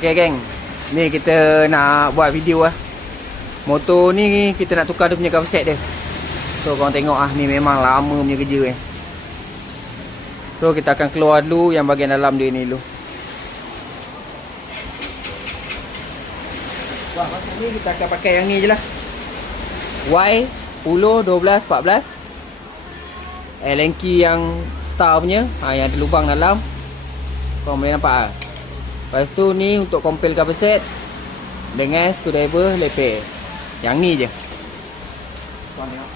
Okay geng, ni kita nak buat video lah. Motor ni kita nak tukar dia punya cover set dia. So korang tengok ah, ni memang lama punya kerja So kita akan keluar dulu yang bahagian dalam dia ni dulu. Wah, masuk ni kita akan pakai yang ni je lah. Y10, 12, 14 Allen key yang star punya, yang ada lubang dalam. Korang boleh nampak lah. Lepas tu ni untuk compile cover set dengan screwdriver lepeh. Yang ni je. Korang tengok.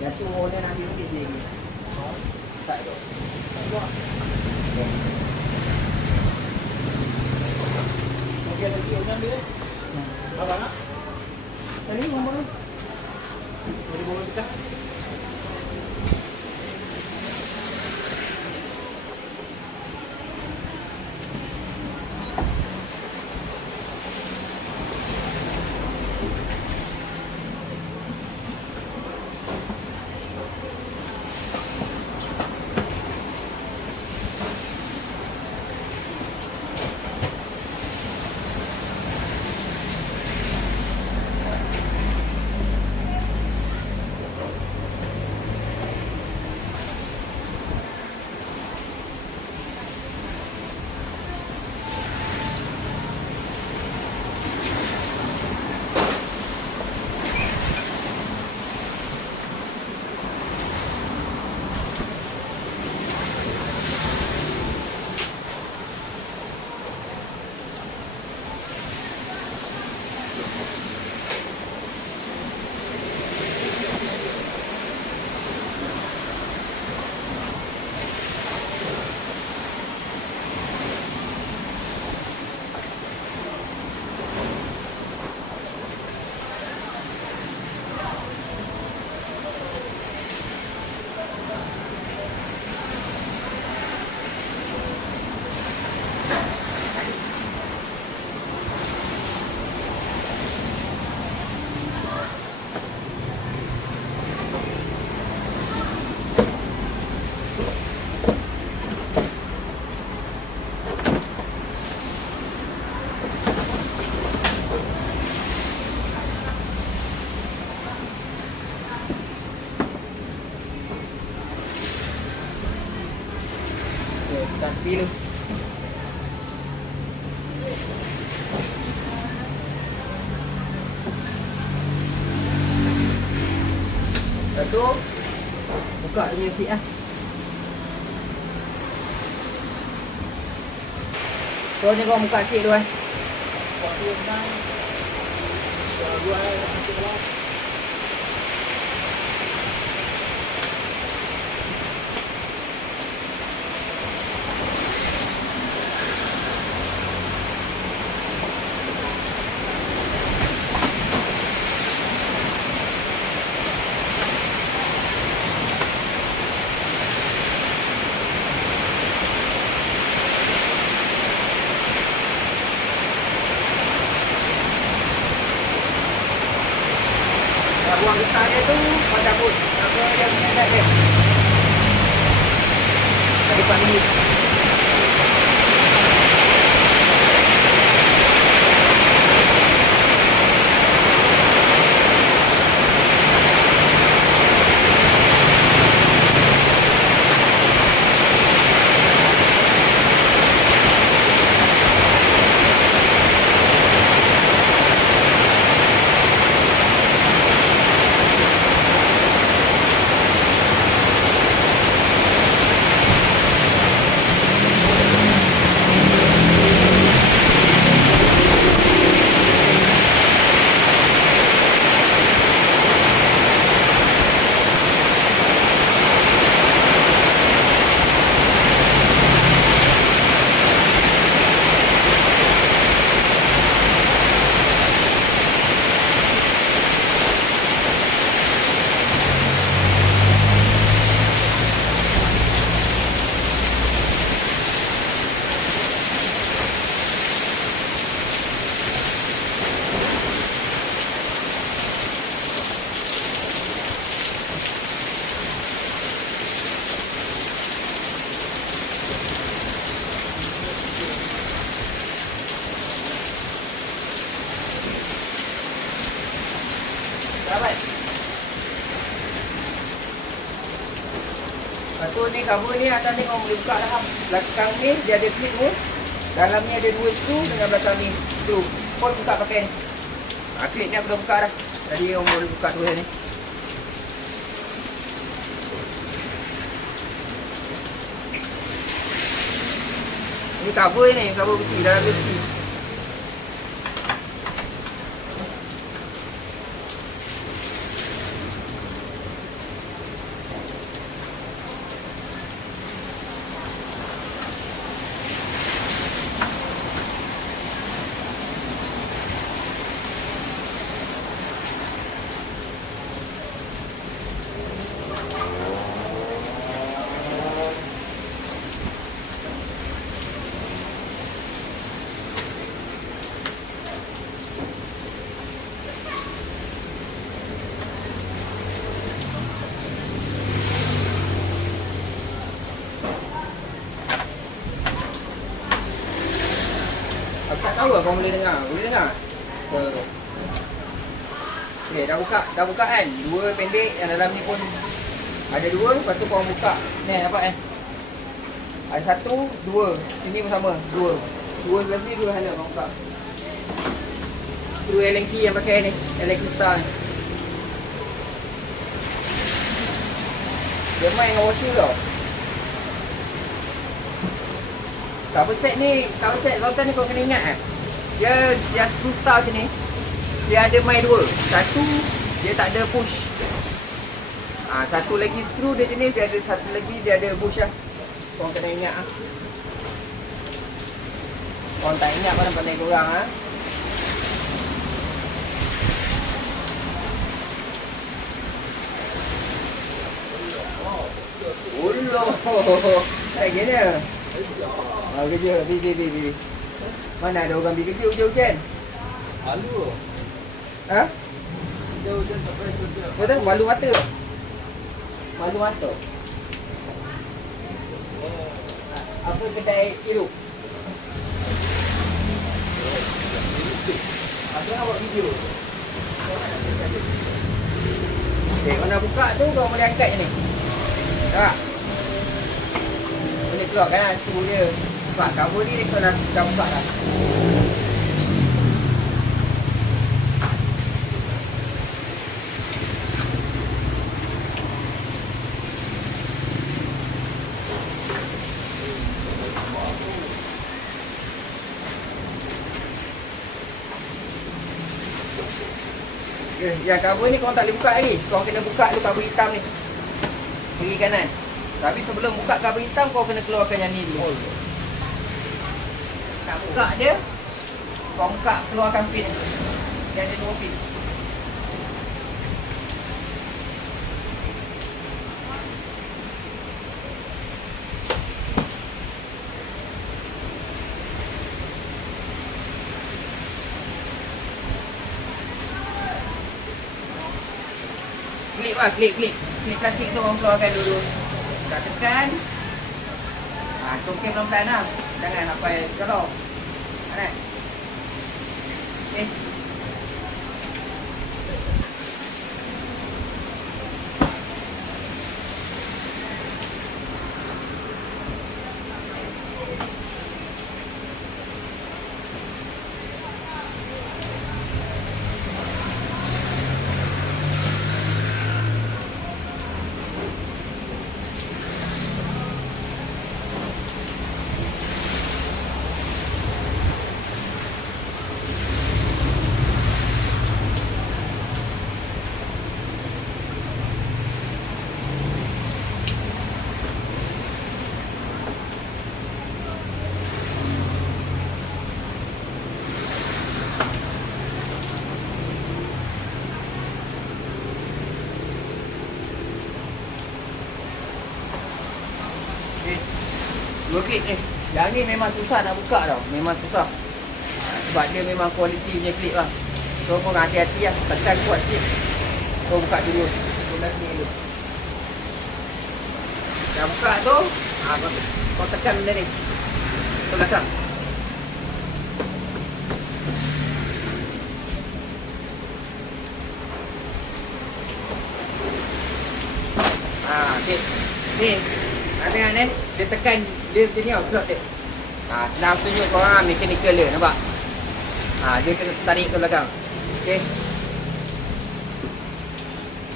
Yang tu owner nak ambil duit dia ni. Tak ada. Okey, ada dia owner ambil. Apa nak? Tadi nombor ni. Boleh bawa kita. Tak tepi tu. Lepas tu buka dia punya seat lah. So ni korang buka seat tu kan. Buka seat kan. Dua nanti keluar. Buang getah dia tu, kau cabut apa yang mendadak dia. Tadi 4 minit. cover ni atas ni kau boleh buka dah. Belakang ni dia ada clip ni. Dalam ni ada 2 screw dengan belakang ni screw. Kau buka pakai ni. Clip ni aku dah buka dah. Jadi kau boleh buka terus ni. Ini cover ni, cover besi, dalam besi. Aku tak tahu lah kau boleh dengar. Boleh dengar? Okay, dah buka kan? 2 pendek, yang dalam ni pun ada 2. Lepas tu kau buka. Ni nampak kan? Ada 1, 2. Sini pun sama, 2. 2 sebelah sini, 2 handle kau buka. Screw Allen key yang pakai ni, Allen key star ni. Dia main dengan washer tau. Cover set Zoltan ni kau kena ingat dia screw star macam ni. Dia ada main 2. Satu dia tak ada push. Satu lagi screw dia jenis, dia ada satu lagi dia ada push lah. Kau kena ingat Kau tak ingat pandai-pandai korang Tak kena. Kerja. Di. Mana ada orang pergi kerja hujan-hujan? Malu. Hujan tak payah kerja. Kau tahu malu mata? Malu mata. Apa kedai hirup? Apa nak buat video? Okay, kau nak buka tu kau boleh angkat je ni. Tak? Boleh keluarkan lah screw dia. Sebab cover ni kau dah buka dah. Yang cover ni kau tak boleh buka lagi. Kau kena buka tu cover hitam ni. Kiri kanan. Tapi sebelum buka cover hitam kau kena keluarkan yang ni dulu. Nak buka dia, kau buka keluarkan pin. Dia ada 2 pin. Klip lah, klip plastik tu orang keluarkan dulu. Dah tekan. Congkak pelan-pelan lah. Jangan sampai kalau. Kan? Okay. Dua klik ni. Yang ni memang susah nak buka tau. Memang susah. Sebab dia memang kualiti punya klip lah. So kau kena hati-hati lah. Tekan kuat sikit. Kau buka dulu. Kau sini dulu. Dah buka tu, kau tekan benda ni. Kau belakang. Okay. Ni. tengok ni. Dia tekan. Dia macam ni tau. Slot dia. Senang tunjuk korang mechanical dia. Nampak? Dia kena tarik ke belakang. Okay.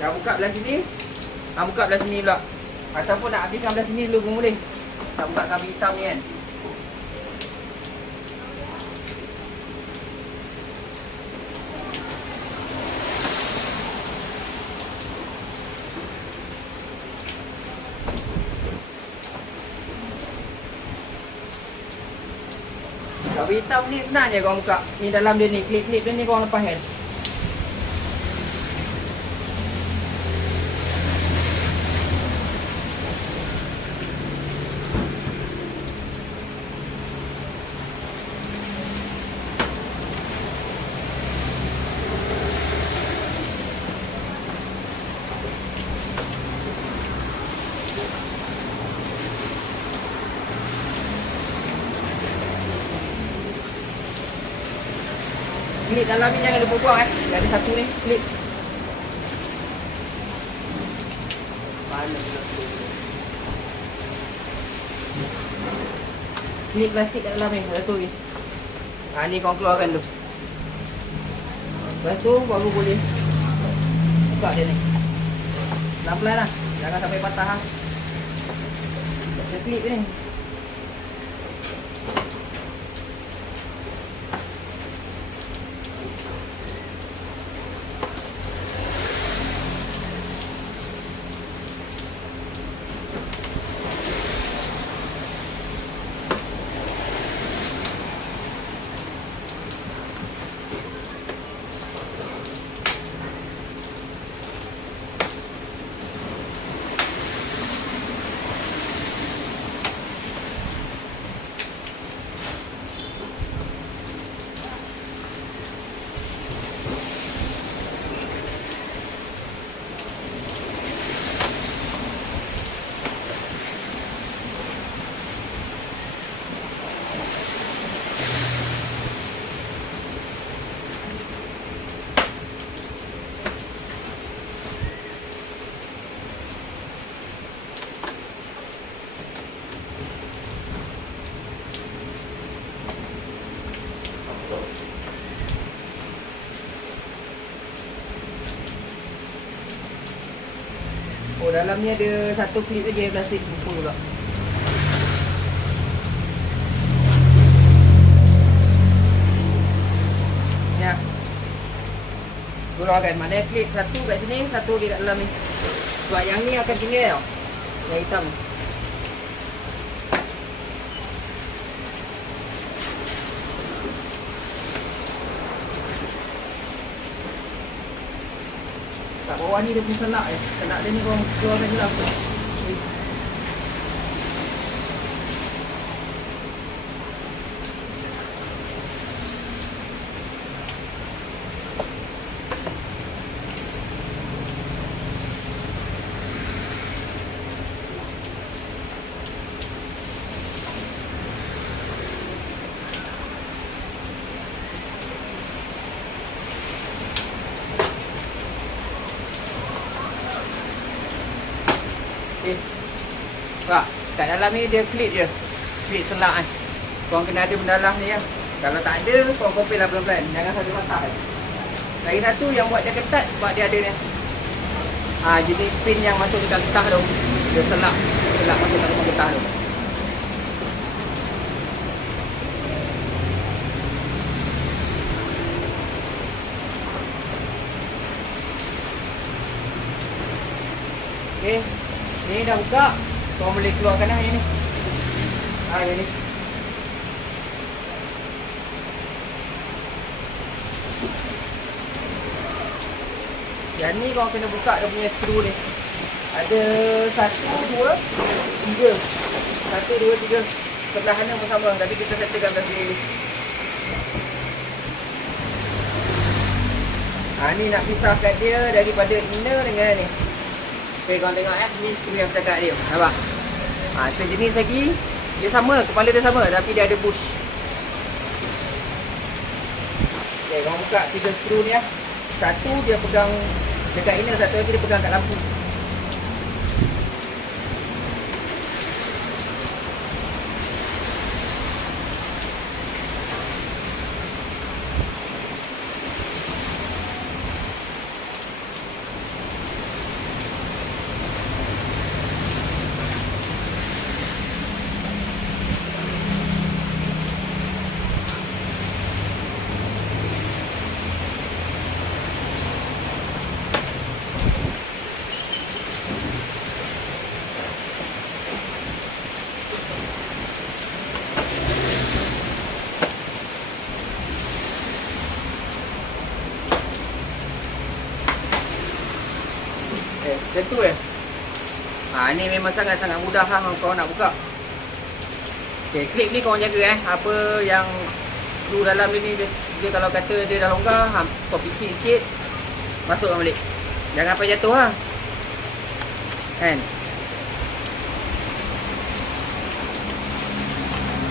Dah buka belah sini. Buka belah sini pula. Ataupun nak habiskan belah sini dulu pun boleh. Tak buka kabin hitam ni kan. Kabin hitam ni senang je korang buka. Ni dalam dia ni. Klip-klip dia ni korang lepas kan. Klip dalam ni jangan lupa buang Dia ada satu ni, klip. Mana pula klip plastik kat dalam ni, ada tu ni. Ni korang keluarkan dulu. Lepas tu baru boleh buka dia ni. Pelan-pelan lah, jangan sampai patah lah. Ada klip ni. Dalam ni ada satu klip lagi plastik buku pula. Ya. Keluarkan mana klip satu kat sini, satu di dalam ni. Sebab yang ni akan tinggal tau. Yang hitam. Kat bawah ni dia punya selak je. Selak dia ni korang keluarkan je lah. Okay. Pak, kat dalam ni dia klip je. Klip selak kan. Korang kena ada mendalam ni ya. Kalau tak ada, korang kopil lah pelan-pelan. Jangan satu patah kan. Lagi satu yang buat dia ketat sebab dia ada ni. Jenis pin yang masuk dekat getah tu. Dia selak. Selak masuk dalam getah tu. Okay. Ni dah buka. Korang boleh keluarkan lah yang ni. Yang ni. Yang ni korang kena buka dia punya skru ni. Ada 1, 2, 3. 1, 2, 3. Sebelah kanan pun sama. Tadi kita settlekan belah sini ni. Ni nak pisahkan dia daripada inner dengan ni. Okay, korang tengok ni skru yang cakap dia. Nampak? Sejenis lagi. Dia sama, kepala dia sama tapi dia ada bush. Okay, korang buka 3 skru ni lah. Satu dia pegang dekat inner, satu lagi dia pegang kat lampu. Macam tu ni memang sangat-sangat mudah kau nak buka. Okay, klip ni korang jaga apa yang screw dalam ni dia kalau kata dia dah longgar, kau picit sikit, masukkan balik. Jangan sampai jatuh kan.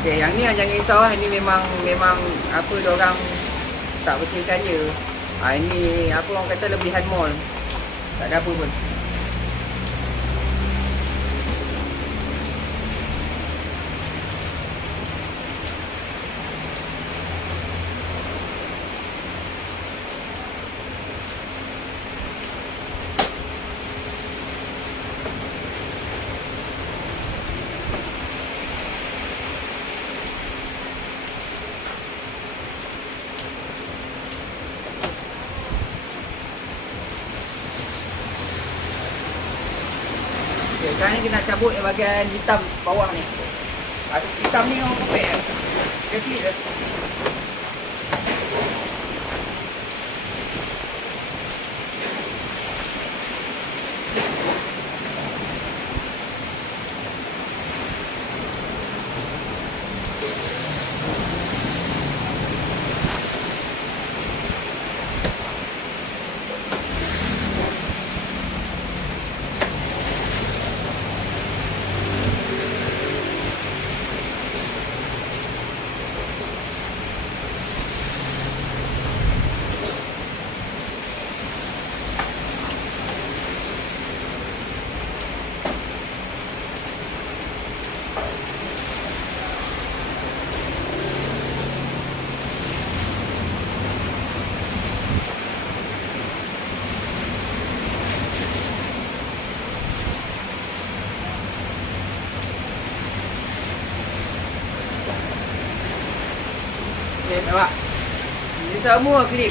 Okay, yang ni jangan risau ini memang apa dia orang tak bersihkan je. Ini apa orang kata lebihan mall. Tak ada apa pun. Okay, sekarang ni kita nak cabut yang bahagian hitam bawah ni. Hitam ni orang kopek dia flip Okay, nampak? Dia semua klip.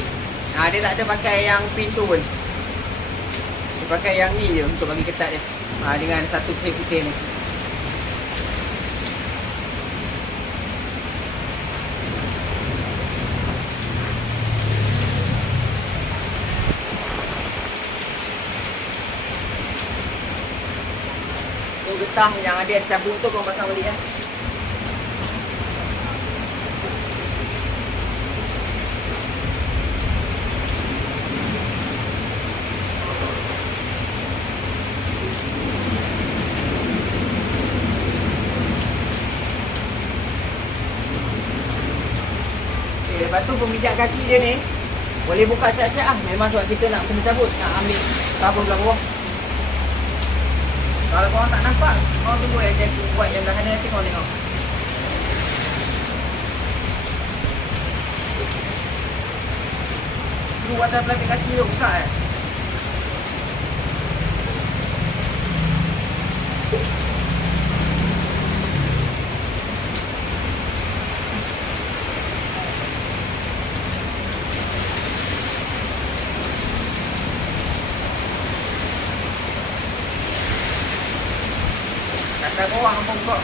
Dia tak ada pakai yang pin tu pun. Dia pakai yang ni je untuk bagi ketat dia. Dengan satu klip putih ni. Tu getah yang ada cabut tu korang pasang balik Lepas tu pemijak kaki dia ni boleh buka siap-siap memang sebab kita nak kena cabut, nak ambil cover belah bawah. Kalau korang tak nampak, korang tunggu saya buat yang dah ada nanti korang tengok. Tu atas plastik kaki tu buka Kata bawah apa buka.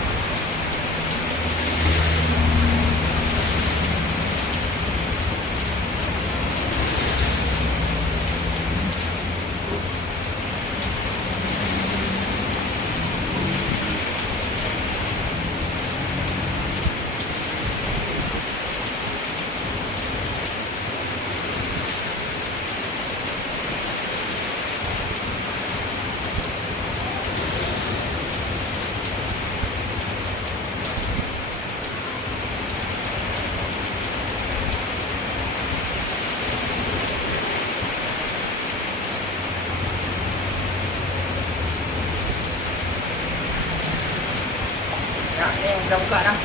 Ni dah buka dah.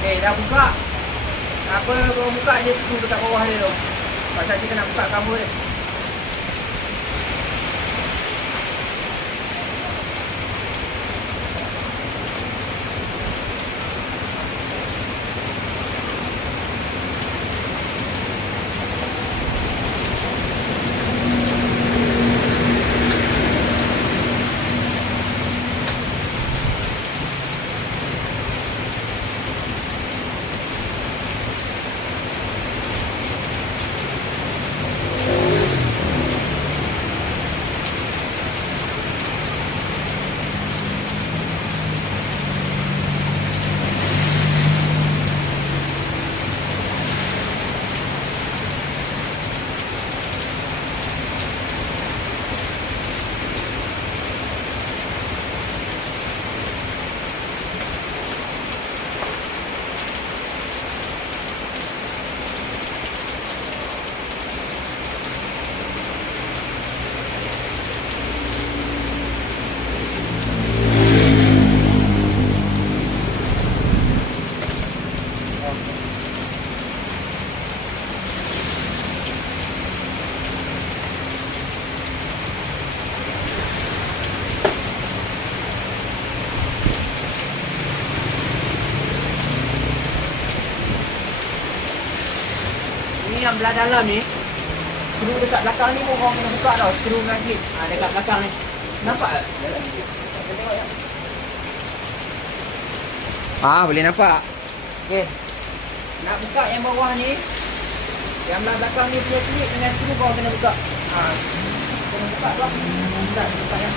Okay, dah buka. Apa kau buka je tu dekat bawah dia tu. Pasal kita nak buka cover dia. belah dalam ni, skru dekat belakang ni pun orang kena buka tau. Skru dengan klip. Dekat belakang ni. Nampak tak? Boleh nampak. Okey. Nak buka yang bawah ni, yang belah belakang ni punya klip dengan skru kau kena buka. Kena buka tu. Tak, buka ya.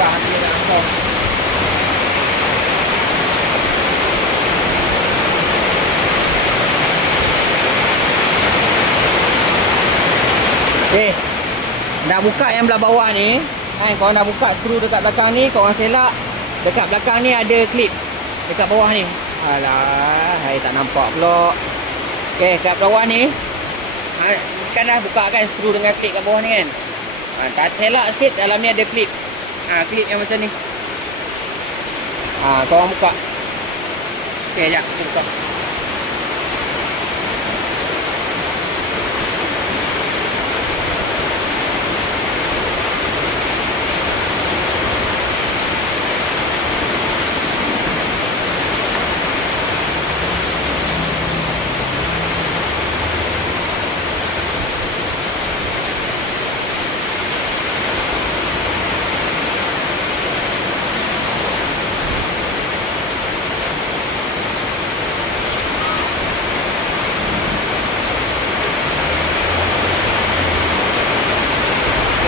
Pecah dia tak nampak. Okay, nak buka yang belah bawah ni kan, korang dah buka skru dekat belakang ni, korang selak. Dekat belakang ni ada klip dekat bawah ni. Alah, hai tak nampak pula. Okay, kat bawah ni kan dah buka kan skru dengan klip kat bawah ni kan. Tak selak sikit, dalam ni ada klip. Klip yang macam ni. Korang buka. Okay, sekejap, kita buka.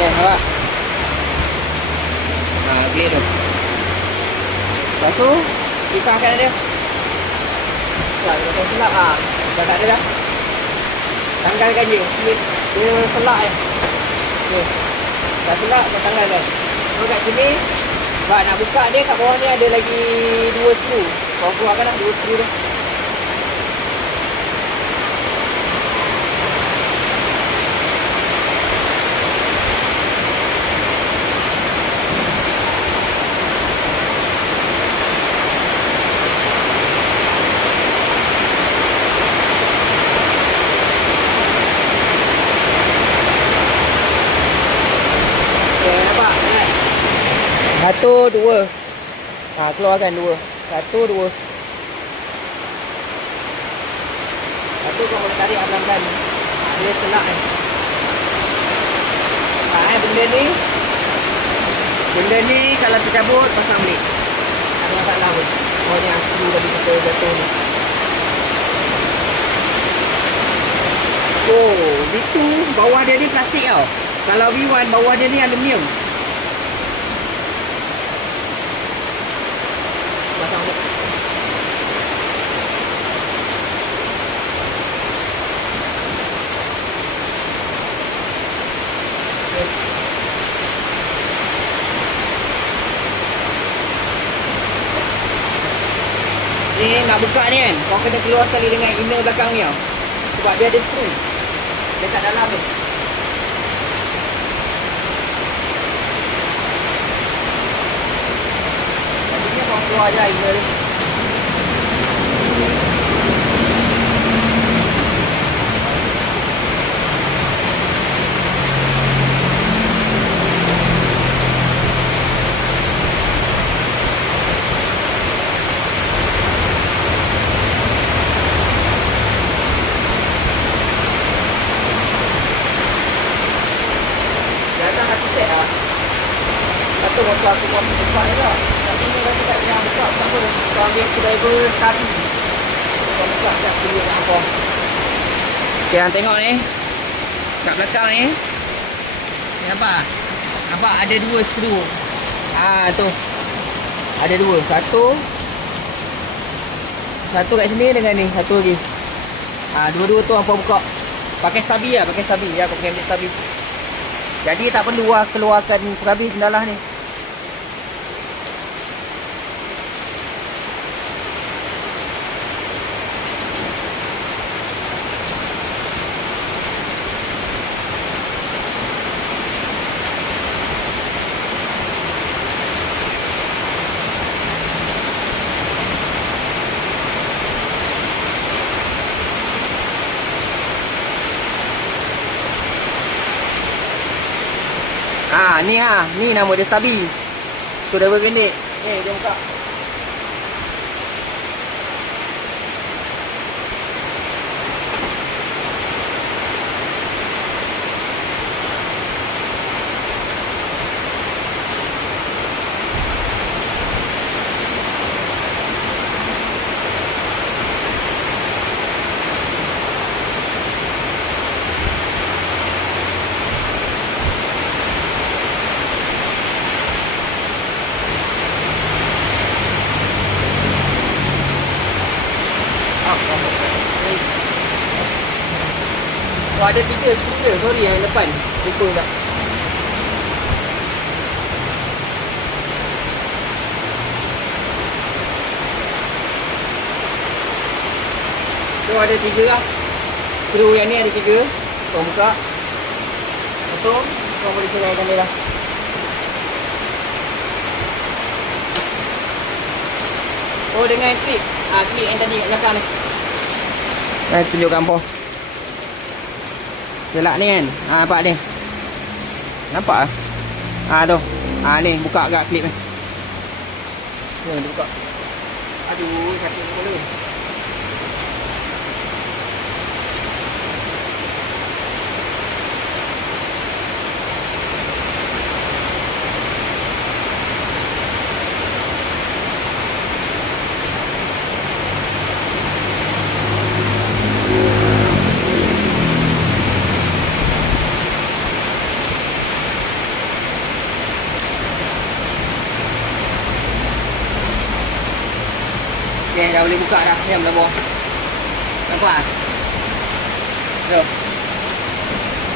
Nampak? Klip tu. Lepas tu pisahkan dia. Dah kita selak dah tak ada dah. Tanggalkan je. Dia selak je. Okay. Dah selak, dah tanggalkan. So kat sini nak buka dia, kat bawah ni ada lagi 2 skru. Kau keluarkan lah 2 skru tu. Satu, dua. Keluarkan dua. Satu, dua. Satu kau boleh tarik pelan-pelan. Dia selak kan. Benda ni kalau tercabut, pasang balik. Tak ada masalah pun. Oh ni skru tadi kita jatuh ni. Oh, itu bawah dia ni plastik tau. Kalau V1 bawah dia ni aluminium. Pasang balik. Ni nak buka ni kan, kau kena keluar sekali dengan inner belakang ni tau. Sebab dia ada skru dekat dalam ni. Tadinya kau keluar je air dia. Datang satu set lah. Satu waktu aku buat tempat ni lah. Tapi ni kata tak jangan buka tak apa. Kau ambil driver stabil. Kau buka tak tunjuk kat apa. Okay, yang tengok ni. Kat belakang ni. Ni nampak? Nampak ada dua skru. Tu. Ada dua. Satu kat sini dengan ni. Satu lagi. Dua-dua tu hampa buka. Pakai stabil lah. Pakai stabil. Ya, aku pakai ambil stabil. Jadi tak perlu lah keluarkan perhabis jendalah ni. Ni nama dia stabil. Tu dah berpendek. Dia buka. Oh, ada 3 skru. Sorry yang depan. Lupa tak. So ada 3 lah. Skru yang ni ada 3. Kau buka. Betul. Kau boleh ceraikan dia lah. Oh, dengan klip. Klip yang tadi kat belakang ni. Tunjukkan apa. Gelak ni kan. Nampak ni. Nampak ah? Tu. Ni buka agak klip ni. Dia buka. Aduh, sakit kepala. Okay, dah boleh buka dah. Yang belah bawah. Nampak? Tuh.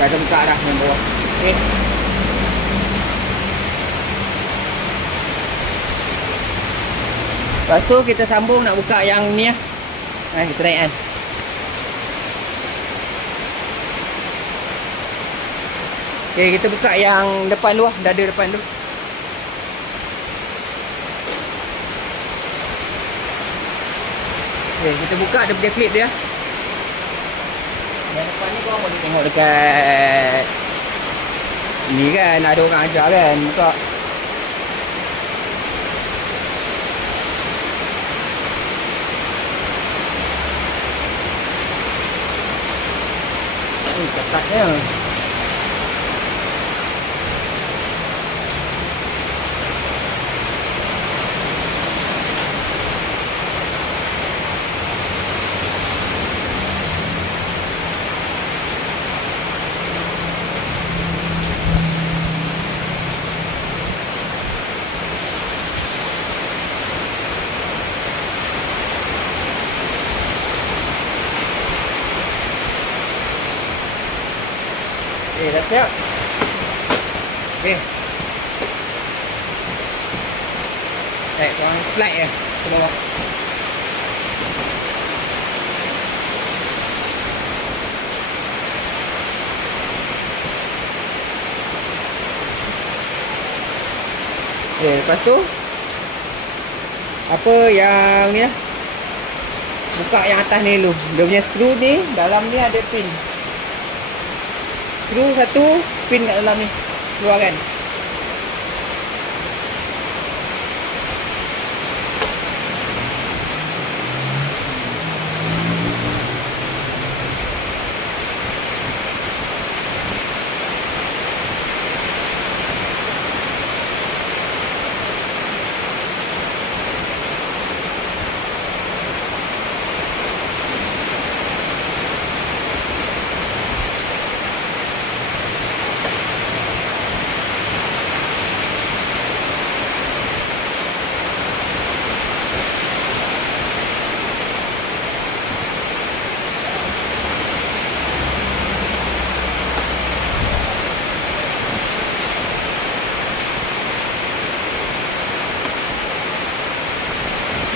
Dah terbuka dah yang bawah. Okay. Lepas tu kita sambung nak buka yang ni lah. Kita naik kan. Okay, kita buka yang depan tu lah. Dada depan tu. Okay, kita buka dia punya klip dia. Yang depan ni korang boleh tengok dekat ni kan, ada orang ajar kan buka. Ketatnya. Okay, dah siap. Okay. Korang slide je ke bawah. Okay, lepas tu apa yang ni lah. Buka yang atas ni dulu. Dia punya skru ni, dalam ni ada pin. Skru satu, pin kat dalam ni. Keluarkan.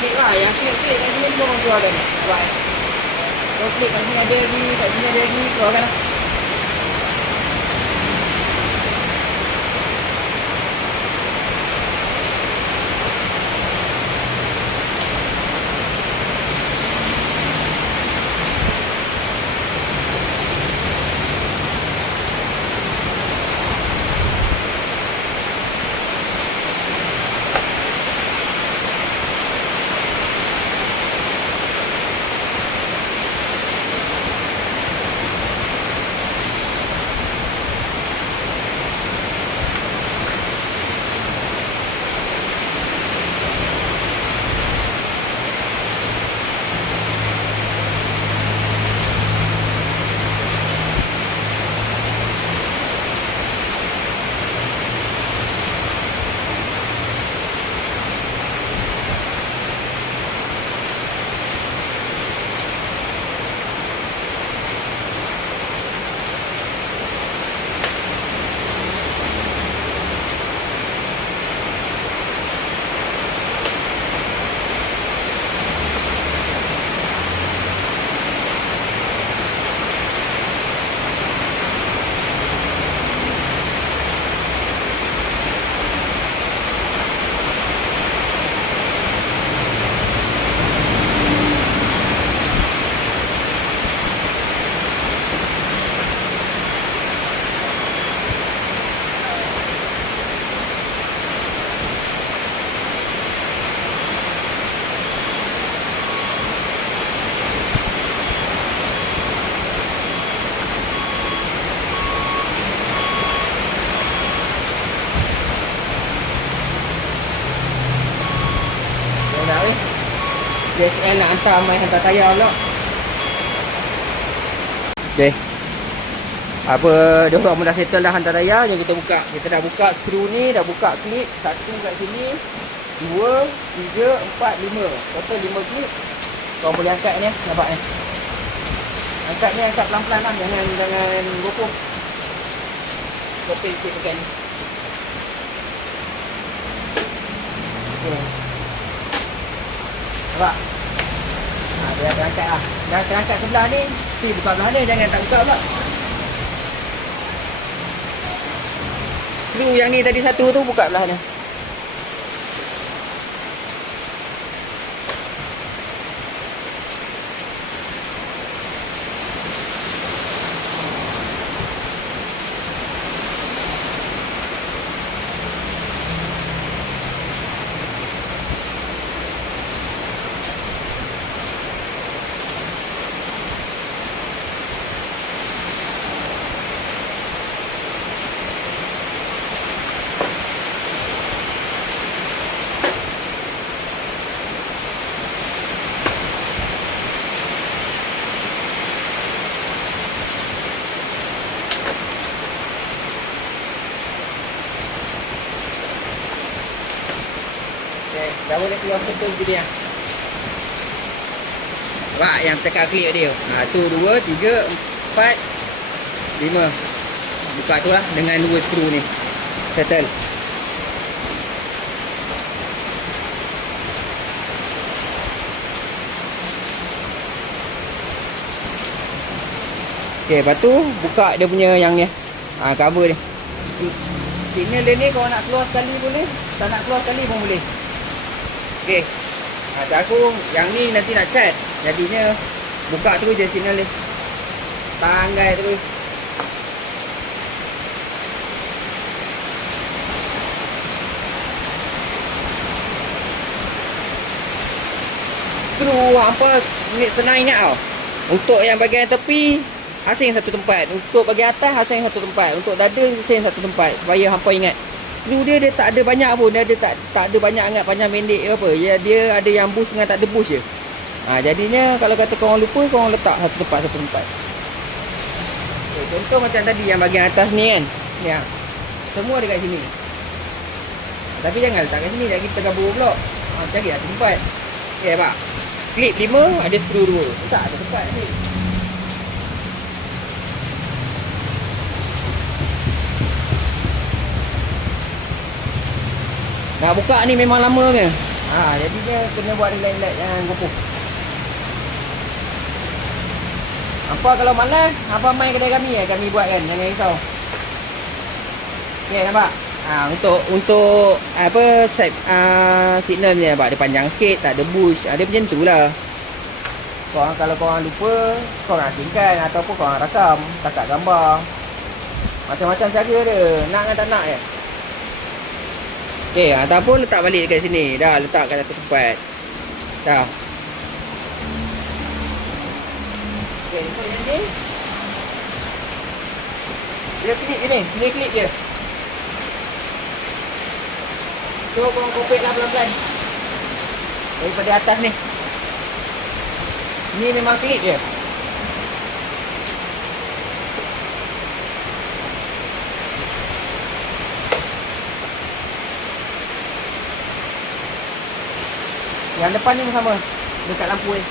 Klik lah, yang klik-klik kat sini semua orang keluarkan. Buat. So klik kat sini ada ni, kat sini ada ni, keluarkan lah. DSL nak hantar main hantar saya pula. Okay. Apa dia orang pun dah settle dah hantar daya. Jom kita buka. Kita dah buka skru ni, dah buka klip. Satu kat sini, 2, 3, 4, 5. Total 5 klip. Kau boleh angkat ni, nampak ni. Angkat ni, angkat pelan-pelan lah. Jangan gopoh. Kopi sikit dekat ni. Okay. Nampak? Dia terangkat lah. Dah terangkat sebelah ni. Mesti buka belah ni. Jangan tak buka pula. Skru yang ni tadi satu tu buka belah ni. Dah boleh keluar betul je dia. Nampak yang tekan klik dia. Tu 2, 3, 4, 5. Buka tu lah dengan 2 skru ni. Settle. Okay, lepas tu buka dia punya yang ni. Cover ni. Signal dia ni kalau nak keluar sekali boleh. Tak nak keluar sekali pun boleh. Okay. Ada aku yang ni nanti nak cat. Jadinya buka terus je signal ni. Tanggai terus. Skru apa senang ingat tau. Untuk yang bahagian tepi asing satu tempat. Untuk bahagian atas asing satu tempat. Untuk dada asing satu tempat. Supaya hampa ingat. Skru dia tak ada banyak pun. Dia tak ada banyak sangat panjang pendek ke apa. Ya, dia ada yang bush dengan tak ada bush je. Jadinya kalau kata korang lupa, korang letak satu tempat. Okay, contoh macam tadi yang bahagian atas ni kan. Ya. Semua dekat sini. Tapi jangan letak kat sini. Jangan kita kabur pula. Cari satu tempat. Okay pak. Klip 5 ada skru 2. Tak ada tempat ni. Nak buka ni memang lama ke. Jadinya kena buat relax-relax, jangan gopoh. Apa kalau malas, apa main kedai kami buat kan, jangan risau. Ni nampak? Untuk apa side signal ni nampak dia panjang sikit, tak ada bush. Dia macam tulah. Kalau korang lupa, korang asingkan ataupun korang rakam, takat gambar. Macam-macam cara dia. Nak dengan tak nak je. Okey, ataupun letak balik dekat sini. Dah letak kat satu tempat. Dah. Okey, so yang ni dia klip je ni. Dia klip je. So korang kopek lah pelan-pelan daripada atas ni. Ni memang klip je. Yang depan ni pun sama. Dekat lampu ni.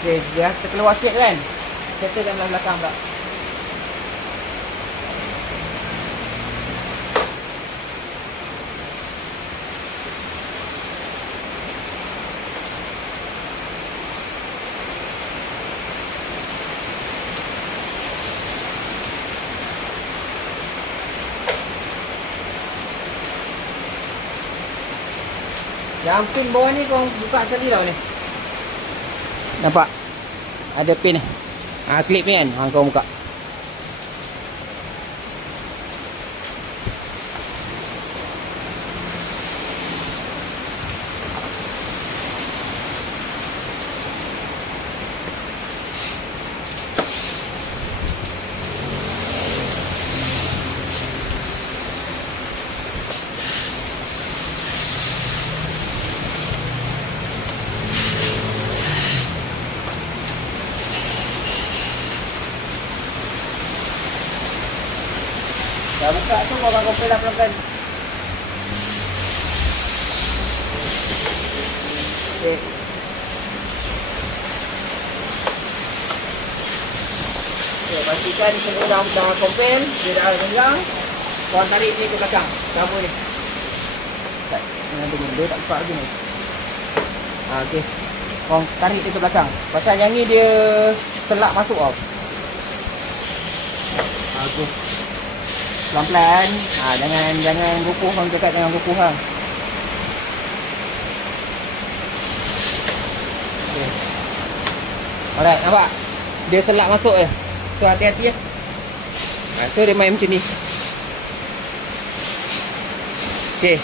Okay, dia terkeluar sikit kan. Settle dalam belakang pula. Yang pin bawah ni kau buka sekali tau ni. Nampak? Ada pin ni. Klip ni kan. Kau buka. Dah buka tu kau akan compare lah pelan-pelan. Okay. Okay, pastikan semua dah compare. Dia dah renggang. Kau tarik ni ke belakang. Sama ni. Tak, dia tak buka lagi ni. Okay. Kau tarik dia ke belakang. Pasal yang ni dia selak masuk tau. Okay. Pelan-pelan. Jangan gopoh bang cakap, jangan gopoh hang. Okay. Alright, nampak? Dia selak masuk je. So hati-hati ya. So dia main macam ni. Okay.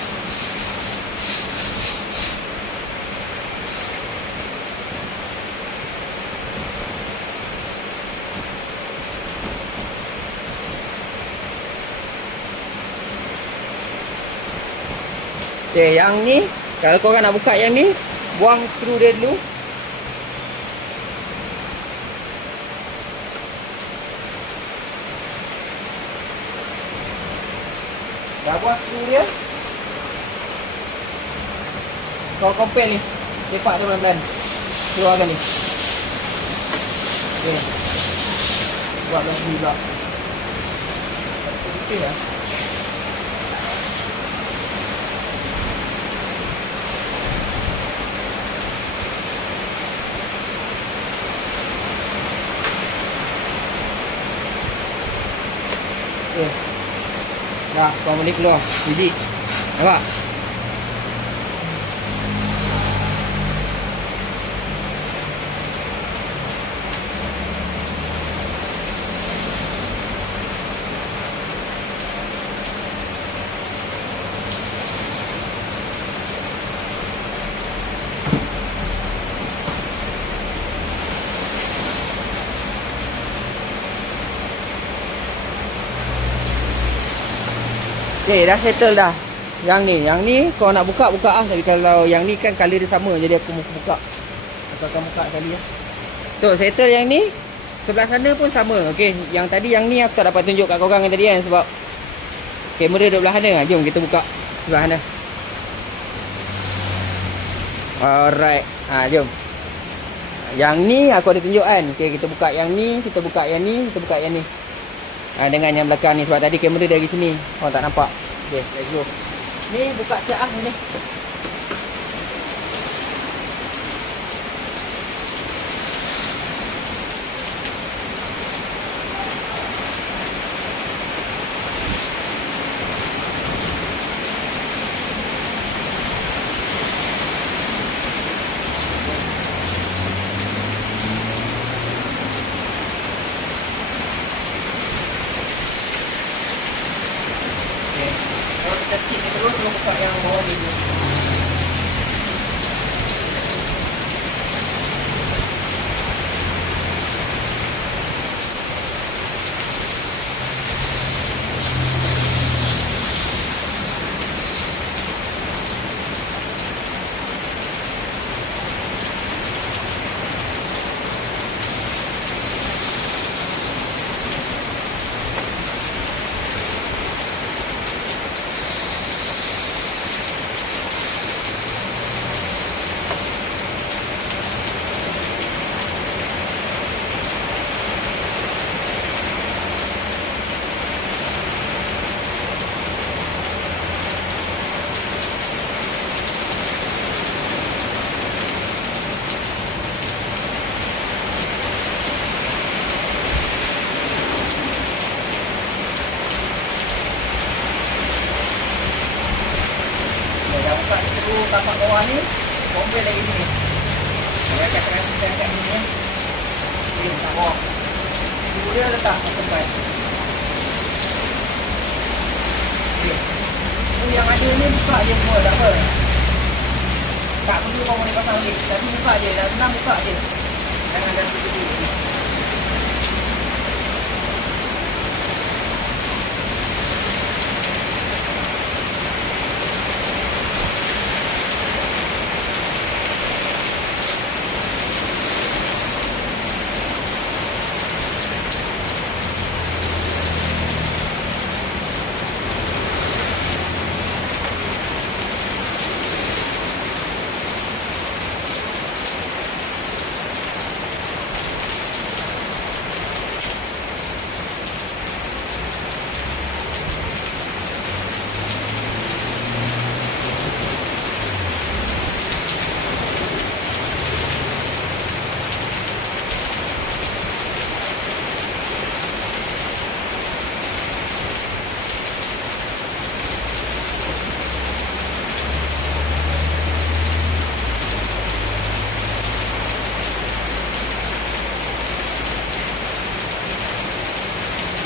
Okay, yang ni kalau korang nak buka yang ni, buang skru dia dulu. Dah buang skru dia, kau compare ni. Cepat tu pelan-pelan. Keluarkan ni. Okay. Buat lagi pula. okey lah. Okey. Dah, kau boleh keluar. Biji. Nampak? Okay, dah settle dah. Yang ni kau nak buka ah. Tapi kalau yang ni kan color dia sama, jadi aku mau buka. Aku akan buka kali ya. Tu settle yang ni. Sebelah sana pun sama. Okey, yang tadi yang ni aku tak dapat tunjuk kat korang yang tadi kan sebab kamera duduk belah sana. Jom kita buka sebelah sana. Alright. Jom. Yang ni aku ada tunjuk kan. Okey, kita buka yang ni, kita buka yang ni, kita buka yang ni. Dengan yang belakang ni sebab tadi kamera dari sini korang tak nampak. Okey, let's go. Ni buka siap ni. Kalau kita skip ni terus buka yang bawah ni dulu. Buka dulu tapak bawah ni, kompel lagi sini. Saya akan kita angkat sini ya. Ini tapak bawah. Dulu dia letak tempat. Okey. Yang ada ni buka je semua, tak apa. Tak perlu kau boleh pasang lagi. Tapi buka je, dah senang buka je. Jangan ada tutup.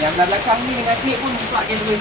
Yang belakang ni dengan klip pun buka je dulu.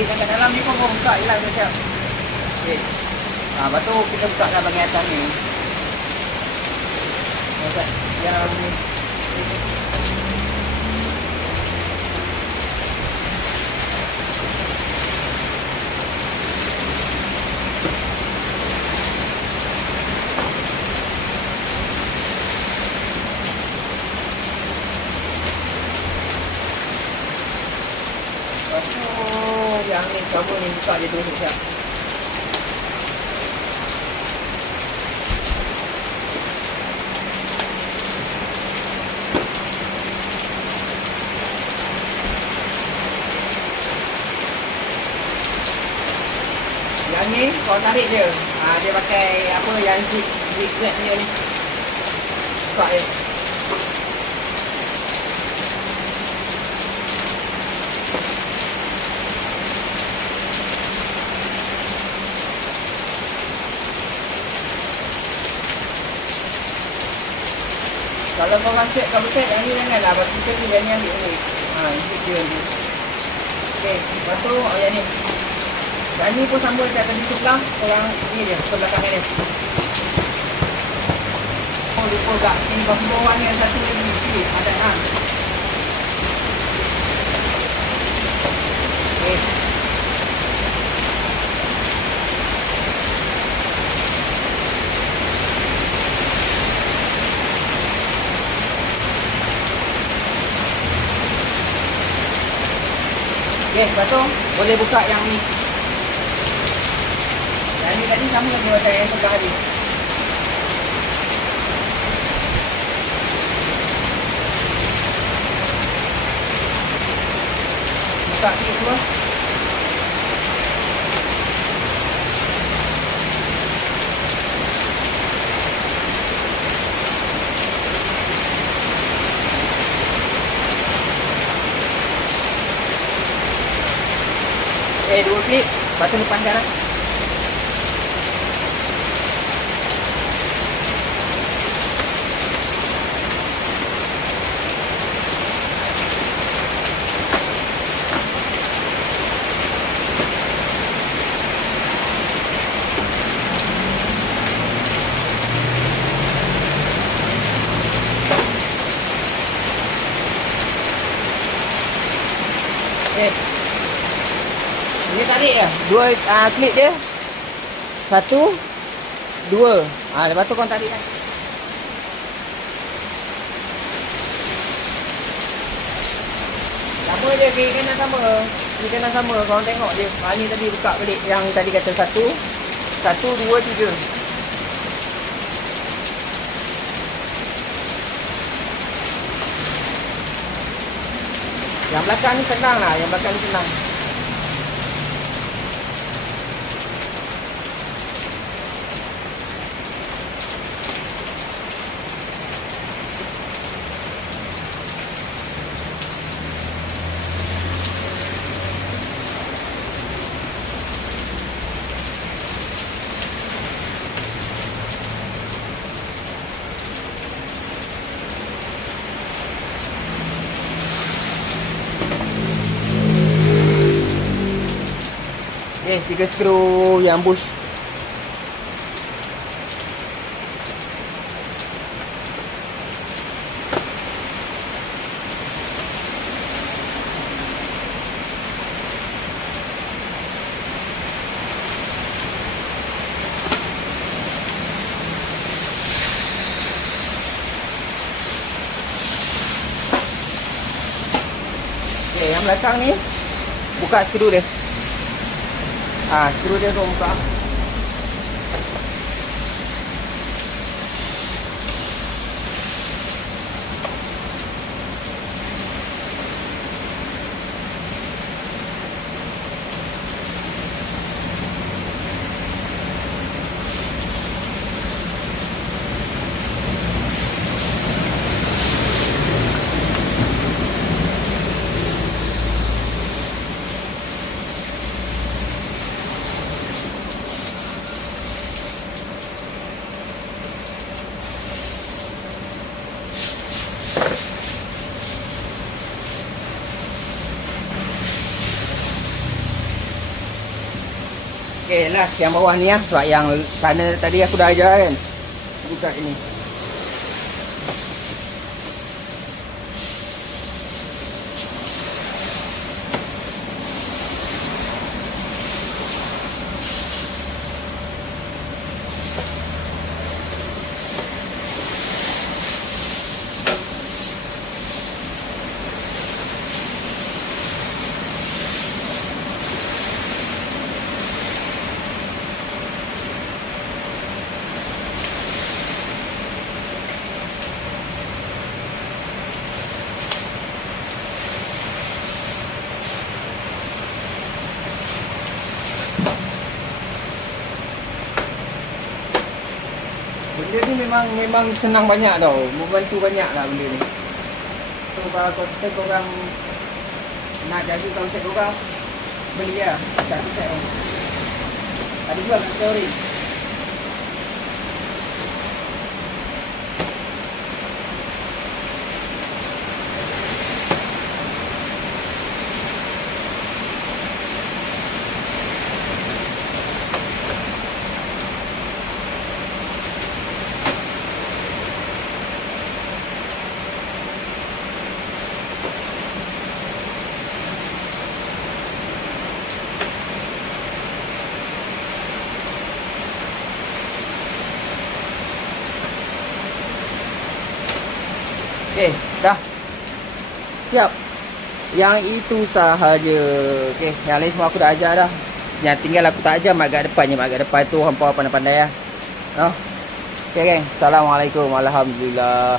klip yang kat dalam ni pun kau buka je lah macam. Okey. Lepas tu kita buka kat bahagian atas ni. Macam yang ni. Yang ni cover ni buka je dulu sekejap. Yang ni kau tarik je. Dia pakai apa yang zip zip ni ni. Buka je. Kalau kau masuk kabel set yang ni janganlah. Lepas tu ni yang ni ambil ni. Ini dia ni. Okey, lepas tu yang ni. Yang ni pun sama macam tadi sebelah. Orang ni dia, belakang ni. Oh, lupa tak. Ini bawah ni yang satu lagi. Sikit, ada ha. Okey. Okey, lepas tu boleh buka yang ni. Yang ni tadi sama dengan macam yang sebelah tadi. Buka sikit semua. Dua klip. Lepas tu lepaskan lah. Dia tarik je. Dua klip dia. Satu, dua. Lepas tu kau tarik kan. Sama je, kiri kanan sama. Kiri kanan sama. Korang tengok dia. Ni tadi buka balik. Yang tadi kata satu. Satu, dua, tiga. Yang belakang ni senang lah. Yang belakang ni senang. Tiga skru yang bush. Okey, yang belakang ni buka skru dia. Skru dia tu buka. Okey lah, yang bawah ni ya. Sebab yang sana tadi aku dah ajar kan. Buka ini. Benda ni memang senang banyak tau. Membantu banyak lah benda ni. So kalau korang nak jadi konsep korang, beli lah. Satu set on. Ada jual kat story. Okey, dah. Siap. Yang itu sahaja. Okey, yang lain semua aku dah ajar dah. Yang tinggal aku tak ajar mat kat depan je. Mat kat depan tu hampa pandai-pandai lah. Okey geng. Assalamualaikum. Alhamdulillah.